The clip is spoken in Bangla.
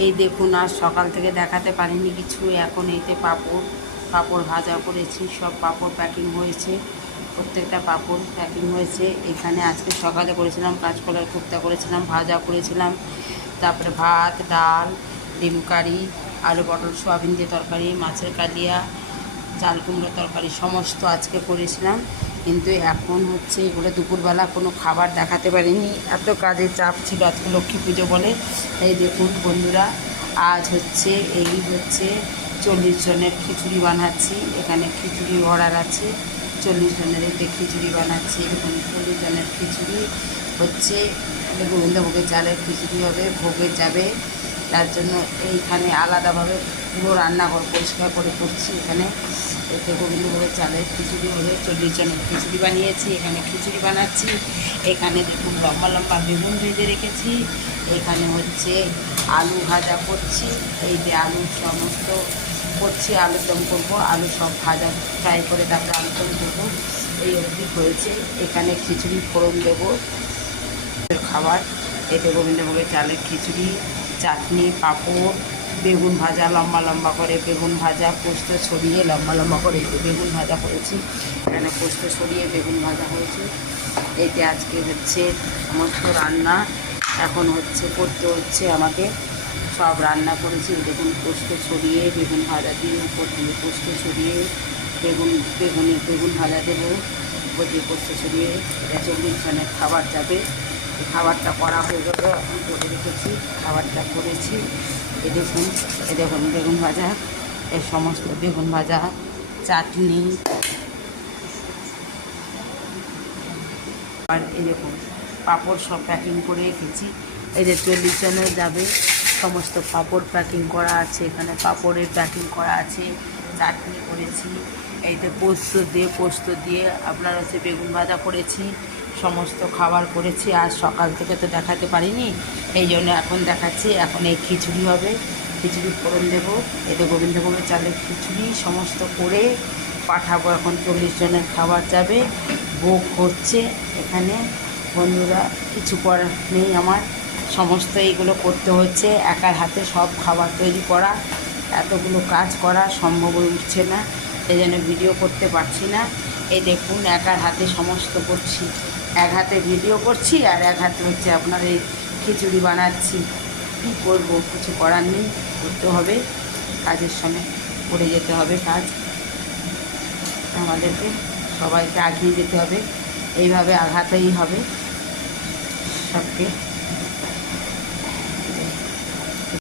এই দেখুন, আজ সকাল থেকে দেখাতে পারিনি কিছু। এখন এইতে পাঁপড় ভাজা করেছি, সব পাঁপড় প্যাকিং হয়েছে, প্রত্যেকটা পাঁপড় প্যাকিং হয়েছে। এখানে আজকে সকালে করেছিলাম কাঁচকলার কোপ্তা করেছিলাম, ভাজা করেছিলাম, তারপরে ভাত, ডাল, ডিম কারি, আলু পটল সোয়াবিন দিয়ে তরকারি, মাছের কালিয়া, চাল কুমড়ো তরকারি সমস্ত আজকে করেছিলাম। কিন্তু এখন হচ্ছে এগুলো দুপুরবেলা কোনো খাবার দেখাতে পারিনি, এত কাজের চাপ ছিল। আজকে লক্ষ্মী পুজো বলে। এই দেখুন বন্ধুরা, আজ হচ্ছে 40 জনের খিচুড়ি বানাচ্ছি। এখানে খিচুড়ি অর্ডার আছে, 40 জনের এতে খিচুড়ি বানাচ্ছি। এখানে 40 জনের খিচুড়ি হচ্ছে, গোবিন্দভোগের চালের খিচুড়ি হবে, ভোগে যাবে। তার জন্য এইখানে আলাদাভাবে পুরো রান্নাঘর পরিষ্কার করে করছি। এখানে এতে গোবিন্দভোগের চালের খিচুড়ি হবে, 40 জনের খিচুড়ি বানিয়েছি। এখানে খিচুড়ি বানাচ্ছি। এখানে দেখুন লম্বা লম্বা বেগুন ভেজে রেখেছি। এখানে হচ্ছে আলু ভাজা করছি। এই যে আলু সমস্ত করছি, আলুর দম করবো, আলু সব ভাজা ফ্রাই করে তারপরে আলুর দম করবো। এই অবধি হয়েছে। এখানে খিচুড়ি ফোড়ন দেবো খাবার। এতে গোবিন্দভোগের চালের খিচুড়ি, চাটনি, পাঁপড়, বেগুন ভাজা, লম্বা লম্বা করে বেগুন ভাজা, পোস্ত ছড়িয়ে লম্বা লম্বা করে বেগুন ভাজা করেছি। এখানে পোস্ত ছড়িয়ে বেগুন ভাজা হয়েছে। এতে আজকে হচ্ছে সমস্ত রান্না। এখন করতে হচ্ছে আমাকে, সব রান্না করেছি। দেখুন পোস্ত ছড়িয়ে বেগুন ভাজা দিয়ে, উপর দিয়ে পোস্ত ছড়িয়ে বেগুন ভাজা দেবো, উপর দিয়ে পোস্ত ছড়িয়ে। এটা 40 জনের খাবার যাবে। খাবারটা করা হয়ে গেল, এখন করে রেখেছি, খাবারটা করেছি। এ দেখুন বেগুন ভাজা, এই সমস্ত বেগুন ভাজা, চাটনি, আর এই দেখুন পাঁপড় সব প্যাকিং করে রেখেছি। এই যে 40 জনের যাবে, সমস্ত পাঁপড় প্যাকিং করা আছে। এখানে পাঁপড়ের প্যাকিং করা আছে, চাটনি করেছি। এইতে পোস্ত দিয়ে আপনার হচ্ছে বেগুন ভাজা করেছি, সমস্ত খাবার করেছি। আর সকাল থেকে তো দেখাতে পারিনি, এই জন্য এখন দেখাচ্ছি। এখন এই খিচুড়ি হবে, খিচুড়ি ফোড়ন দেবো। এতে গোবিন্দভোগের চালের খিচুড়ি সমস্ত করে পাঠাবো। এখন 40 জনের খাবার যাবে, ভোগ হচ্ছে এখানে। বন্ধুরা, কিছু করার নেই আমার, সমস্ত এইগুলো করতে হচ্ছে। একার হাতে সব খাবার তৈরি করা, এতগুলো কাজ করা সম্ভব হয়ে উঠছে না, সেই জন্য ভিডিও করতে পারছি না। এই দেখুন একার হাতে সমস্ত করছি, এক হাতে ভিডিও করছি আর এক হাতে হচ্ছে আপনার এই খিচুড়ি বানাচ্ছি। কী করবো, কিছু করার নেই, করতে হবে। কাজের সময় করে যেতে হবে কাজ, আমাদেরকে সবাইকে আগিয়ে যেতে হবে। এইভাবে আঘাতেই হবে সবকে।